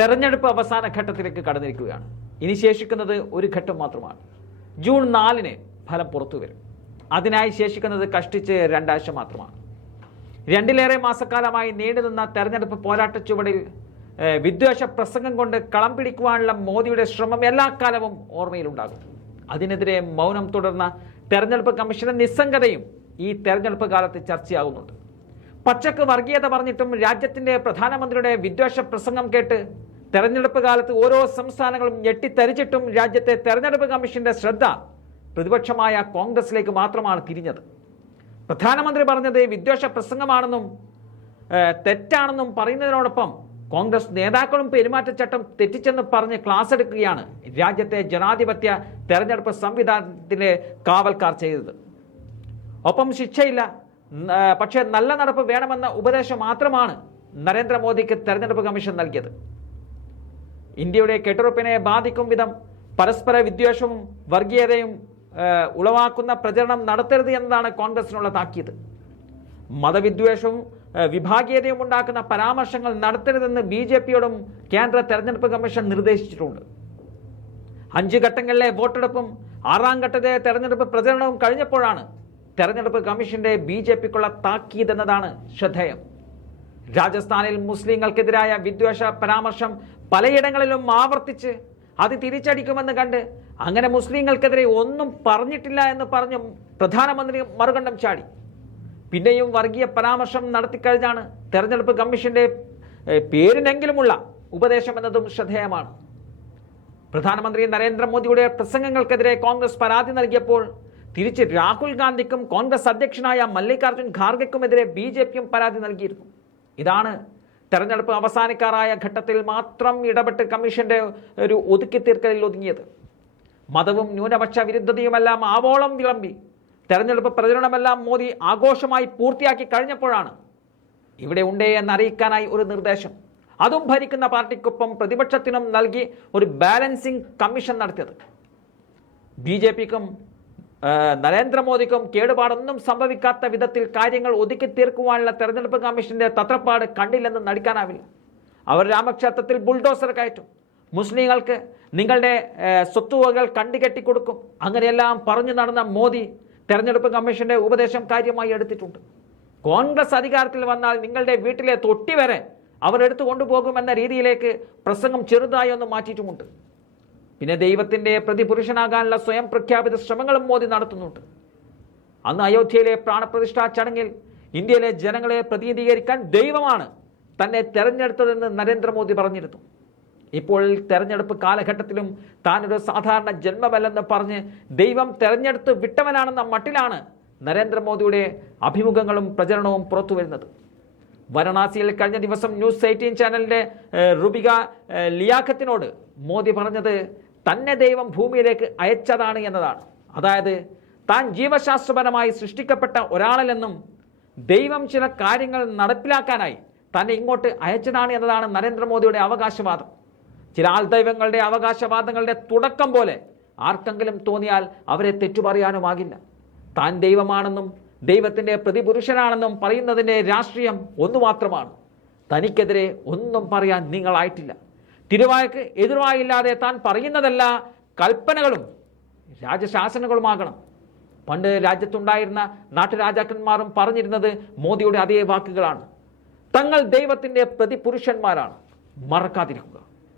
തെരഞ്ഞെടുപ്പ് അവസാന ഘട്ടത്തിലേക്ക് കടന്നിരിക്കുകയാണ്. ഇനി ശേഷിക്കുന്നത് ഒരു ഘട്ടം മാത്രമാണ്. ജൂൺ നാലിന് ഫലം പുറത്തു വരും. അതിനായി ശേഷിക്കുന്നത് കഷ്ടിച്ച് രണ്ടാഴ്ച മാത്രമാണ്. രണ്ടിലേറെ മാസക്കാലമായി നീണ്ടുനിന്ന തെരഞ്ഞെടുപ്പ് പോരാട്ട ചുവടിൽ വിദ്വേഷ പ്രസംഗം കൊണ്ട് കളം പിടിക്കുവാനുള്ള മോദിയുടെ ശ്രമം എല്ലാ കാലവും ഓർമ്മയിലുണ്ടാകും. അതിനെതിരെ മൗനം തുടർന്ന തെരഞ്ഞെടുപ്പ് കമ്മീഷന്റെ നിസ്സംഗതയും ഈ തെരഞ്ഞെടുപ്പ് കാലത്ത് ചർച്ചയാകുന്നുണ്ട്. പച്ചക്ക് വർഗീയത പറഞ്ഞിട്ടും രാജ്യത്തിന്റെ പ്രധാനമന്ത്രിയുടെ വിദ്വേഷ പ്രസംഗം കേട്ട് തെരഞ്ഞെടുപ്പ് കാലത്ത് ഓരോ സംസ്ഥാനങ്ങളും ഞെട്ടിത്തരിച്ചിട്ടും രാജ്യത്തെ തെരഞ്ഞെടുപ്പ് കമ്മീഷന്റെ ശ്രദ്ധ പ്രതിപക്ഷമായ കോൺഗ്രസിലേക്ക് മാത്രമാണ് തിരിഞ്ഞത്. പ്രധാനമന്ത്രി പറഞ്ഞത് വിദ്വേഷ പ്രസംഗമാണെന്നും തെറ്റാണെന്നും പറയുന്നതിനോടൊപ്പം കോൺഗ്രസ് നേതാക്കളും പെരുമാറ്റച്ചട്ടം തെറ്റിച്ചെന്ന് പറഞ്ഞ് ക്ലാസ് എടുക്കുകയാണ് രാജ്യത്തെ ജനാധിപത്യ തെരഞ്ഞെടുപ്പ് സംവിധാനത്തിലെ കാവൽക്കാർ ചെയ്തത്. ഒപ്പം ശിക്ഷയില്ല പക്ഷേ നല്ല നടപ്പ് വേണമെന്ന ഉപദേശം മാത്രമാണ് നരേന്ദ്രമോദിക്ക് തെരഞ്ഞെടുപ്പ് കമ്മീഷൻ നൽകിയത്. ഇന്ത്യയുടെ കെട്ടുറപ്പിനെ ബാധിക്കും വിധം പരസ്പര വിദ്വേഷവും വർഗീയതയും ഉളവാക്കുന്ന പ്രചരണം നടത്തരുത് എന്നതാണ് കോൺഗ്രസിനുള്ള താക്കീത്. മതവിദ്വേഷവും വിഭാഗീയതയും ഉണ്ടാക്കുന്ന പരാമർശങ്ങൾ നടത്തരുതെന്ന് ബി ജെ പിയോടും കേന്ദ്ര തെരഞ്ഞെടുപ്പ് കമ്മീഷൻ നിർദ്ദേശിച്ചിട്ടുണ്ട്. അഞ്ച് ഘട്ടങ്ങളിലെ വോട്ടെടുപ്പും ആറാം ഘട്ടത്തെ തെരഞ്ഞെടുപ്പ് പ്രചരണവും കഴിഞ്ഞപ്പോഴാണ് തെരഞ്ഞെടുപ്പ് കമ്മീഷന്റെ ബി ജെ പിക്കുള്ള താക്കീത് എന്നതാണ് ശ്രദ്ധേയം. രാജസ്ഥാനിൽ മുസ്ലിങ്ങൾക്കെതിരായ വിദ്വേഷ പരാമർശം പലയിടങ്ങളിലും ആവർത്തിച്ച് അത് തിരിച്ചടിക്കുമെന്ന് കണ്ട് അങ്ങനെ മുസ്ലിങ്ങൾക്കെതിരെ ഒന്നും പറഞ്ഞിട്ടില്ല എന്ന് പറഞ്ഞ് പ്രധാനമന്ത്രി മറുകണ്ഠം ചാടി. പിന്നെയും വർഗീയ പരാമർശം നടത്തിക്കഴിഞ്ഞാണ് തെരഞ്ഞെടുപ്പ് കമ്മീഷന്റെ പേരിനെങ്കിലുമുള്ള ഉപദേശം എന്നതും ശ്രദ്ധേയമാണ്. പ്രധാനമന്ത്രി നരേന്ദ്രമോദിയുടെ പ്രസംഗങ്ങൾക്കെതിരെ കോൺഗ്രസ് പരാതി നൽകിയപ്പോൾ തിരിച്ച് രാഹുൽ ഗാന്ധിക്കും കോൺഗ്രസ് അധ്യക്ഷനായ മല്ലികാർജുൻ ഖാർഗെക്കുമെതിരെ ബി ജെ പിയും പരാതി നൽകിയിരുന്നു. ഇതാണ് തെരഞ്ഞെടുപ്പ് അവസാനിക്കാറായ ഘട്ടത്തിൽ മാത്രം ഇടപെട്ട് കമ്മീഷന്റെ ഒരു ഒതുക്കി തീർക്കലിൽ ഒതുങ്ങിയത്. മതവും ന്യൂനപക്ഷ വിരുദ്ധതയുമെല്ലാം ആവോളം വിളമ്പി തെരഞ്ഞെടുപ്പ് പ്രചരണമെല്ലാം മോദി ആഘോഷമായി പൂർത്തിയാക്കി കഴിഞ്ഞപ്പോഴാണ് ഇവിടെ ഉണ്ടേ എന്നറിയിക്കാനായി ഒരു നിർദ്ദേശം. അതും ഭരിക്കുന്ന പാർട്ടിക്കൊപ്പം പ്രതിപക്ഷത്തിനും നൽകി ഒരു ബാലൻസിംഗ് കമ്മീഷൻ നടത്തിയത്. ബി ജെ പിക്കും നരേന്ദ്രമോദിക്കും കേടുപാടൊന്നും സംഭവിക്കാത്ത വിധത്തിൽ കാര്യങ്ങൾ ഒതുക്കി തീർക്കുവാനുള്ള തെരഞ്ഞെടുപ്പ് കമ്മീഷന്റെ തത്രപ്പാട് കണ്ടില്ലെന്ന് നടിക്കാനാവില്ല. അവർ രാമക്ഷേത്രത്തിൽ ബുൾഡോസർ കയറ്റും. മുസ്ലിങ്ങൾക്ക് നിങ്ങളുടെ സ്വത്തുവകൾ കണ്ടുകെട്ടി കൊടുക്കും അങ്ങനെയെല്ലാം പറഞ്ഞു നടന്ന മോദി തെരഞ്ഞെടുപ്പ് കമ്മീഷന്റെ ഉപദേശം കാര്യമായി എടുത്തിട്ടുണ്ട്. കോൺഗ്രസ് അധികാരത്തിൽ വന്നാൽ നിങ്ങളുടെ വീട്ടിലെ തൊട്ടി വരെ അവർ എടുത്തു കൊണ്ടുപോകുമെന്ന രീതിയിലേക്ക് പ്രസംഗം ചെറുതായി ഒന്ന് മാറ്റിയിട്ടുമുണ്ട്. പിന്നെ ദൈവത്തിന്റെ പ്രതിപുരുഷനാകാനുള്ള സ്വയം പ്രഖ്യാപിത ശ്രമങ്ങളും മോദി നടത്തുന്നുണ്ട്. അന്ന് അയോധ്യയിലെ പ്രാണപ്രതിഷ്ഠാ ചടങ്ങിൽ ഇന്ത്യയിലെ ജനങ്ങളെ പ്രതിനിധീകരിക്കാൻ ദൈവമാണ് തന്നെ തെരഞ്ഞെടുത്തതെന്ന് നരേന്ദ്രമോദി പറഞ്ഞിരുന്നു. ഇപ്പോൾ തെരഞ്ഞെടുപ്പ് കാലഘട്ടത്തിലും താനൊരു സാധാരണ ജന്മമല്ലെന്ന് പറഞ്ഞ് ദൈവം തെരഞ്ഞെടുത്ത് വിട്ടവനാണെന്ന മട്ടിലാണ് നരേന്ദ്രമോദിയുടെ അഭിമുഖങ്ങളും പ്രചരണവും പുറത്തു വരുന്നത്. വാരണാസിയിൽ കഴിഞ്ഞ ദിവസം ന്യൂസ് എയ്റ്റീൻ ചാനലിന്റെ റുബിക ലിയാഖത്തിനോട് മോദി പറഞ്ഞത് തന്നെ ദൈവം ഭൂമിയിലേക്ക് അയച്ചതാണ് എന്നതാണ്. അതായത് താൻ ജീവശാസ്ത്രപരമായി സൃഷ്ടിക്കപ്പെട്ട ഒരാളല്ലെന്നും ദൈവം ചില കാര്യങ്ങൾ നടപ്പിലാക്കാനായി തന്നെ ഇങ്ങോട്ട് അയച്ചതാണ് എന്നതാണ് നരേന്ദ്രമോദിയുടെ അവകാശവാദം. ചില ആൾദൈവങ്ങളുടെ അവകാശവാദങ്ങളുടെ തുടക്കം പോലെ ആർക്കെങ്കിലും തോന്നിയാൽ അവരെ തെറ്റുപറയാനുമാകില്ല താൻ ദൈവമാണെന്നും ദൈവത്തിന്റെ പ്രതിപുരുഷനാണെന്നും പറയുന്നതിന്റെ രാഷ്ട്രീയം ഒന്നു മാത്രമാണ്. തനിക്കെതിരെ ഒന്നും പറയാൻ നിങ്ങളായിട്ടില്ല. തിരുവായ്ക്ക് എതിർവായില്ലാതെ താൻ പറയുന്നതല്ല കൽപ്പനകളും രാജശാസനകളുമാകണം. പണ്ട് രാജ്യത്തുണ്ടായിരുന്ന നാട്ടുരാജാക്കന്മാരും പറഞ്ഞിരുന്നത് മോദിയുടെ അതേ വാക്കുകളാണ്. തങ്ങൾ ദൈവത്തിന്റെ പ്രതിപുരുഷന്മാരാണ്. മറക്കാതിരിക്കുക.